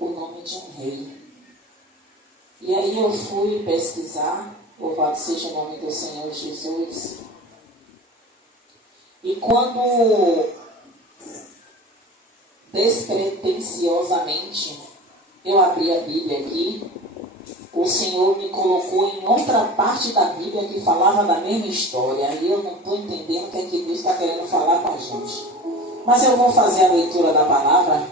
o nome de um rei. E aí eu fui pesquisar, louvado seja o nome do Senhor Jesus. E quando despretensiosamente eu abri a Bíblia aqui, o Senhor me colocou em outra parte da Bíblia que falava da mesma história. E eu não estou entendendo o que é que Deus está querendo falar com a gente. Mas eu vou fazer a leitura da palavra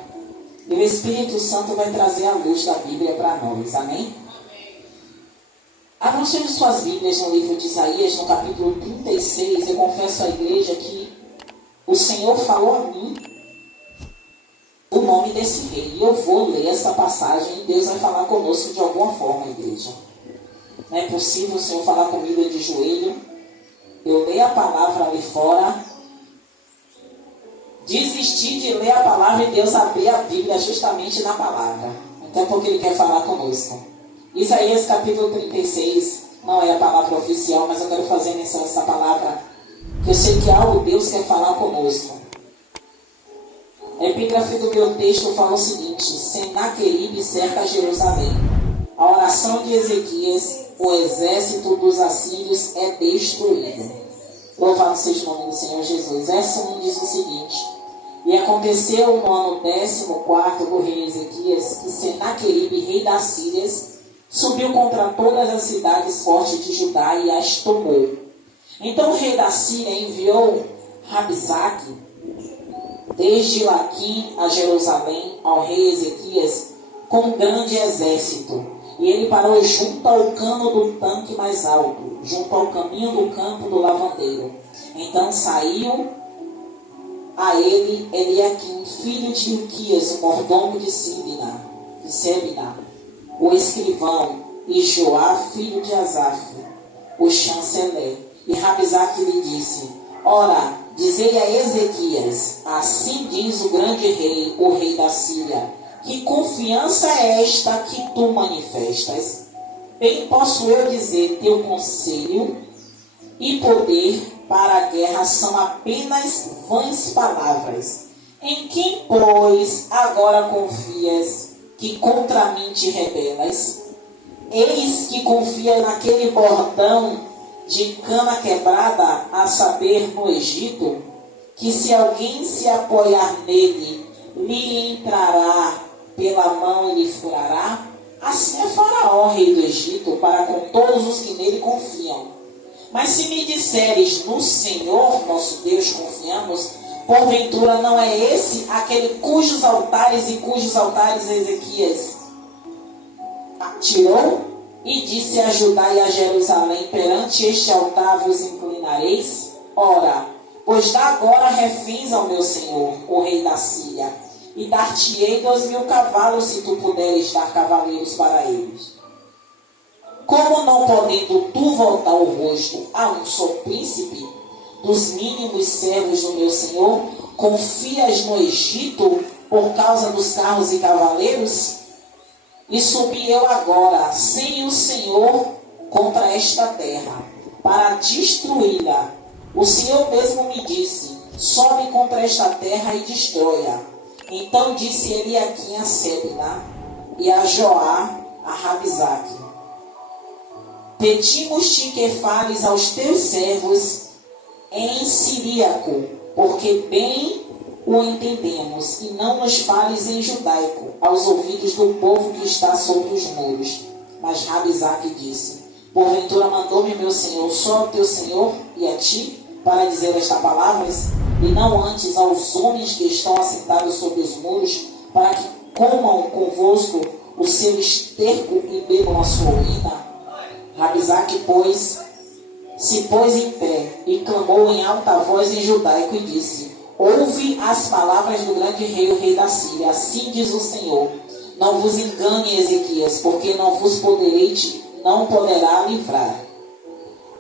e o Espírito Santo vai trazer a luz da Bíblia para nós. Amém? Abram suas Bíblias no livro de Isaías, no capítulo 36. Eu confesso à igreja que o Senhor falou a mim o nome desse rei. E eu vou ler essa passagem e Deus vai falar conosco de alguma forma, igreja. Não é possível o Senhor falar comigo de joelho, eu leio a palavra ali fora, desistir de ler a palavra e Deus abrir a Bíblia justamente na palavra. Então é porque Ele quer falar conosco. Isaías capítulo 36 não é a palavra oficial, mas eu quero fazer menção a essa palavra, que eu sei que algo Deus quer falar conosco. A epígrafe do meu texto fala o seguinte: Senaqueribe cerca Jerusalém. A oração de Ezequias, o exército dos assírios é destruído. Louvado seja o nome do Senhor Jesus. Verso 1 diz o seguinte: E aconteceu no ano 14º do rei Ezequias, que Senaqueribe, rei da Síria, subiu contra todas as cidades fortes de Judá e as tomou. Então o rei da Síria enviou Rabsaque desde Laquim a Jerusalém ao rei Ezequias com um grande exército. E ele parou junto ao cano do tanque mais alto, junto ao caminho do campo do lavandeiro. Então saiu a ele Eliaquim, filho de Ilquias, o mordomo de Sebna, o escrivão, e Joá, filho de Asaf, o chanceler. E Rabsaque lhe disse: Ora, dizei a Ezequias, assim diz o grande rei, o rei da Síria, que confiança é esta que tu manifestas? Bem posso eu dizer, teu conselho e poder para a guerra são apenas vãs palavras. Em quem, pois, agora confias que contra mim te rebelas? Eis que confia naquele bordão de cana quebrada, a saber, no Egito, que se alguém se apoiar nele, lhe entrará pela mão e lhe furará. Assim é Faraó, rei do Egito, para com todos os que nele confiam. Mas se me disseres, no Senhor nosso Deus confiamos, porventura não é esse aquele cujos altares Ezequias tirou? E disse a Judá e a Jerusalém: perante este altar vos inclinareis? Ora, pois dá agora reféns ao meu senhor, o rei da Síria, e dar-te-ei 2.000 cavalos, se tu puderes dar cavaleiros para eles. Como não podendo tu voltar o rosto a um só príncipe, dos mínimos servos do meu senhor, confias no Egito por causa dos carros e cavaleiros? E subi eu agora, sem o Senhor, contra esta terra, para destruí-la. O Senhor mesmo me disse: sobe contra esta terra e destrói-a. Então disse Eliaquim a Sebna e a Joá a Rabsaque: pedimos-te que fales aos teus servos em siríaco, porque bem o entendemos, e não nos fales em judaico, aos ouvidos do povo que está sobre os muros. Mas Rabsaque disse: porventura mandou-me meu senhor só ao teu senhor e a ti, para dizer estas palavras, e não antes aos homens que estão assentados sobre os muros, para que comam convosco o seu esterco e bebam a sua urina? Rabsaque, pois, se pôs em pé e clamou em alta voz em judaico e disse: ouve as palavras do grande rei, o rei da Síria. Assim diz o Senhor: não vos engane, Ezequias, porque não poderá livrar.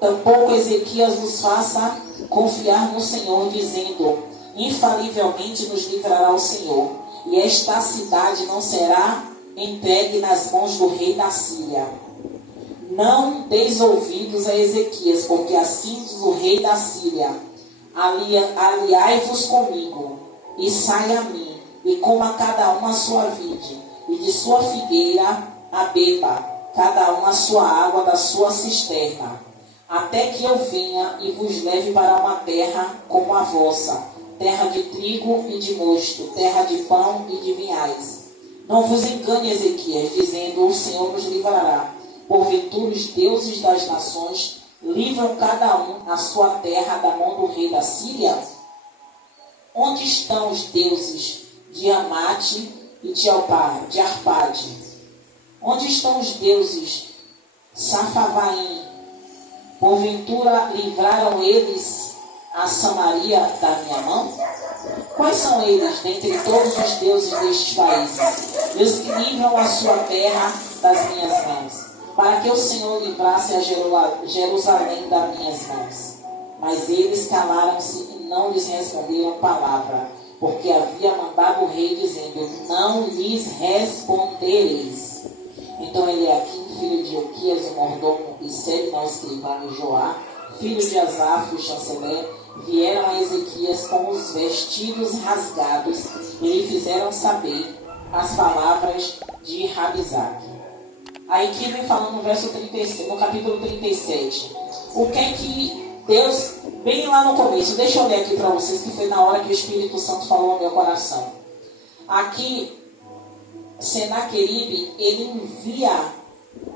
Tampouco Ezequias vos faça confiar no Senhor, dizendo: infalivelmente nos livrará o Senhor, e esta cidade não será entregue nas mãos do rei da Síria. Não deis ouvidos a Ezequias, porque assim diz o rei da Síria: aliai-vos comigo, e sai a mim, e coma cada um a sua vide, e de sua figueira a beba, cada um a sua água da sua cisterna, até que eu venha e vos leve para uma terra como a vossa, terra de trigo e de mosto, terra de pão e de vinhais. Não vos engane, Ezequias, dizendo, o Senhor nos livrará. Porventura os deuses das nações livram cada um a sua terra da mão do rei da Síria? Onde estão os deuses de Amate e de Arpade? Onde estão os deuses Safavaim? Porventura livraram eles a Samaria da minha mão? Quais são eles dentre todos os deuses destes países? Deus que livram a sua terra das minhas mãos, para que o Senhor livrasse a Jerusalém das minhas mãos. Mas eles calaram-se e não lhes responderam palavra, porque havia mandado o rei, dizendo, não lhes respondereis. Então Eliaquim, filho de Ilquias, o mordomo, e Sebna, o escrivão, e Joá, filho de Asaf, o chanceler, vieram a Ezequias com os vestidos rasgados e lhe fizeram saber as palavras de Rabizaque. Aí que vem falando no verso 36, no capítulo 37. O que é que Deus, bem lá no começo, deixa eu ler aqui para vocês, que foi na hora que o Espírito Santo falou ao meu coração. Aqui, Senaqueribe, ele envia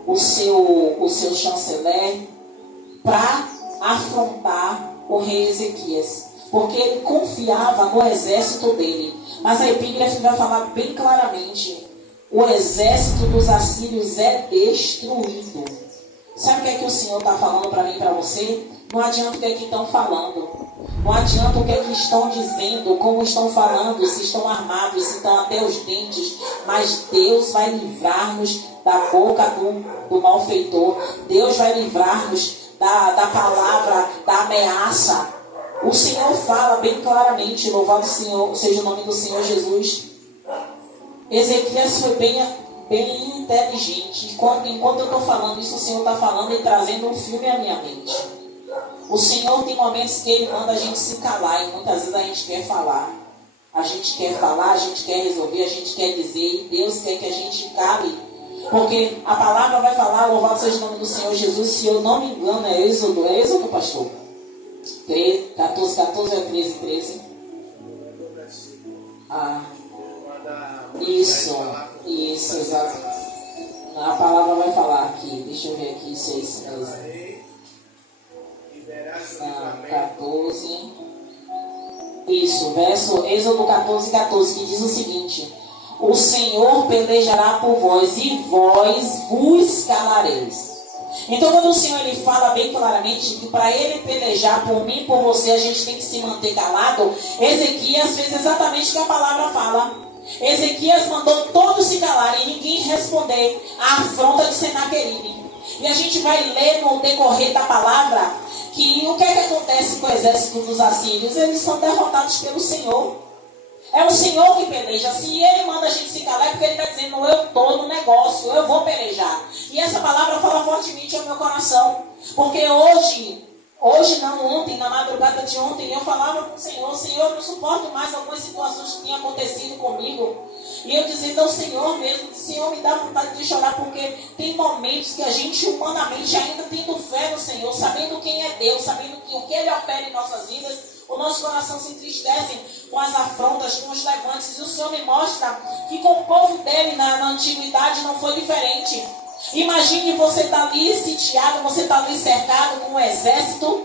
o seu chanceler para afrontar o rei Ezequias, porque ele confiava no exército dele. Mas a epígrafe vai falar bem claramente, o exército dos assírios é destruído. Sabe o que é que o Senhor está falando para mim e para você? Não adianta o que é que estão falando, não adianta o que é que estão dizendo, como estão falando, se estão armados, se estão até os dentes, mas Deus vai livrar-nos da boca do malfeitor. Deus vai livrar-nos da palavra, da ameaça. O Senhor fala bem claramente, louvado seja o nome do Senhor Jesus. Ezequias foi bem inteligente. Enquanto eu estou falando isso, o Senhor está falando e trazendo um filme à minha mente. O Senhor tem momentos que Ele manda a gente se calar, e muitas vezes a gente quer falar. A gente quer falar, a gente quer resolver, a gente quer dizer, e Deus quer que a gente cale. Porque a palavra vai falar, louvado seja o nome do Senhor Jesus, se eu não me engano, é Êxodo, pastor? 14 é 13. Isso, exato. A palavra vai falar aqui, deixa eu ver aqui se é isso mesmo. 14. Isso, verso Êxodo 14, que diz o seguinte: o Senhor pelejará por vós e vós vos calareis. Então quando o Senhor ele fala bem claramente que para Ele pelejar por mim e por você a gente tem que se manter calado, Ezequias fez exatamente o que a palavra fala. Ezequias mandou todos se calarem e ninguém responder à afronta de Senaqueribe. E a gente vai ler no decorrer da palavra que o que é que acontece com o exército dos assírios? Eles são derrotados pelo Senhor. É o Senhor que peleja. Se Ele manda a gente se calar, é porque Ele está dizendo, eu estou no negócio, eu vou pelejar. E essa palavra fala fortemente ao meu coração. Porque hoje não, ontem, na madrugada de ontem, eu falava com o Senhor, Senhor, eu não suporto mais algumas situações que tinham acontecido comigo. E eu dizendo ao Senhor mesmo, Senhor, me dá vontade de chorar, porque tem momentos que a gente humanamente, ainda tendo fé no Senhor, sabendo quem é Deus, sabendo que o que Ele opera em nossas vidas, o nosso coração se entristece com as afrontas, com os levantes. E o Senhor me mostra que com o povo dele na antiguidade não foi diferente. Imagine você estar ali sitiado, você estar ali cercado com um exército,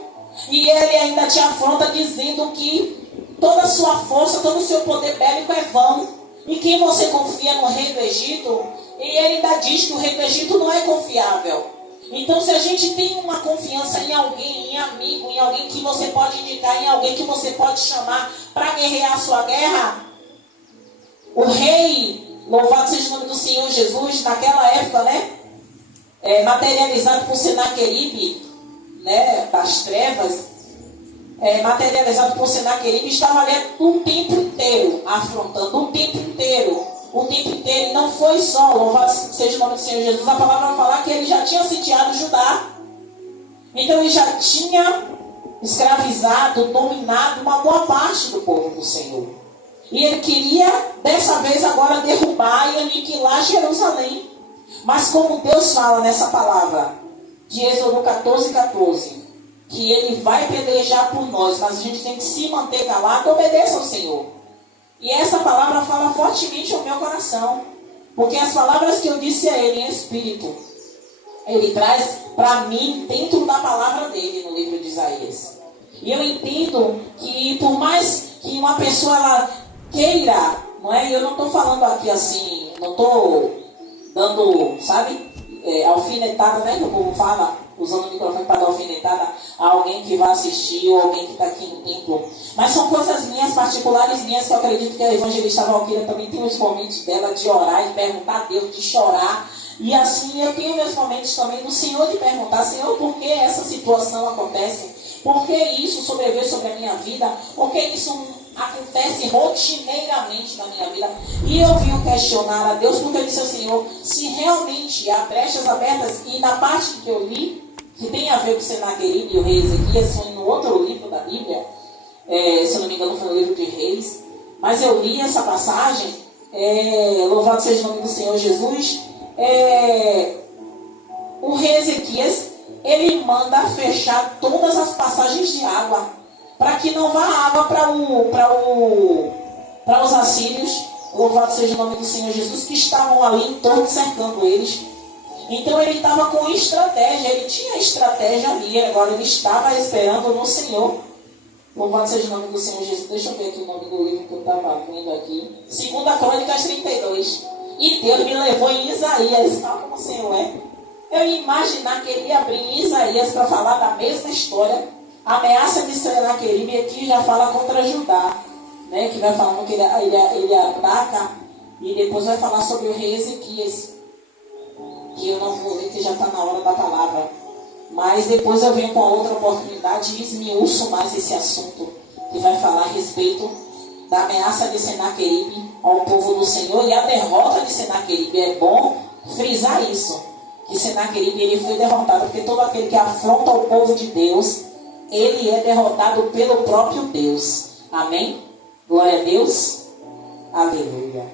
e ele ainda te afronta dizendo que toda a sua força, todo o seu poder bélico é vão. E quem você confia no rei do Egito, e ele ainda diz que o rei do Egito não é confiável. Então se a gente tem uma confiança em alguém, em amigo, em alguém que você pode indicar, em alguém que você pode chamar para guerrear a sua guerra, o rei, louvado seja o nome do Senhor Jesus, naquela época, materializado por Senaqueribe, das trevas, materializado por Senaqueribe, estava ali o tempo inteiro afrontando, o tempo inteiro, e não foi só, louvado seja o nome do Senhor Jesus, a palavra vai falar que ele já tinha sitiado Judá, então ele já tinha escravizado, dominado uma boa parte do povo do Senhor. E ele queria, dessa vez agora, derrubar e aniquilar Jerusalém. Mas como Deus fala nessa palavra, de Êxodo 14:14, que ele vai pelejar por nós, mas a gente tem que se manter calado, obedeça ao Senhor. E essa palavra fala fortemente ao meu coração, porque as palavras que eu disse a ele em espírito, ele traz para mim dentro da palavra dele no livro de Isaías. E eu entendo que por mais que uma pessoa ela queira, não é? Eu não estou falando aqui assim, não estou dando, sabe, alfinetada, né? Que o povo fala, usando o microfone para dar alfinetada a alguém que vai assistir ou alguém que está aqui no templo. Mas são coisas minhas, particulares minhas, que eu acredito que a evangelista Valquíria também tem os momentos dela de orar, de perguntar a Deus, de chorar. E assim eu tenho meus momentos também do Senhor de perguntar, Senhor, por que essa situação acontece? Por que isso sobreveio sobre a minha vida? Por que isso acontece rotineiramente na minha vida? E eu vim questionar a Deus, porque eu disse ao Senhor, se realmente há brechas abertas, e na parte que eu li, que tem a ver com Senaqueribe e o rei Ezequias, foi no outro livro da Bíblia, se eu não me engano foi no livro de Reis, mas eu li essa passagem, louvado seja o nome do Senhor Jesus, o rei Ezequias, ele manda fechar todas as passagens de água, para que não vá água para os assírios, louvado seja o nome do Senhor Jesus, que estavam ali em torno cercando eles. Então ele estava com estratégia, ele tinha estratégia ali, agora ele estava esperando no Senhor. Louvado seja o nome do Senhor Jesus. Deixa eu ver aqui o nome do livro que eu estava vendo aqui. 2 Crônicas 32. E Deus me levou em Isaías, tal como o Senhor é. Eu ia imaginar que ele ia abrir em Isaías para falar da mesma história. A ameaça de Senaqueribe aqui já fala contra Judá, né? Que vai falando que ele ataca e depois vai falar sobre o rei Ezequias, que eu não vou ler, que já está na hora da palavra. Mas depois eu venho com a outra oportunidade e esmiuço mais esse assunto, que vai falar a respeito da ameaça de Senaqueribe ao povo do Senhor e a derrota de Senaqueribe. É bom frisar isso, que Senaqueribe ele foi derrotado, porque todo aquele que afronta o povo de Deus, ele é derrotado pelo próprio Deus. Amém? Glória a Deus. Aleluia.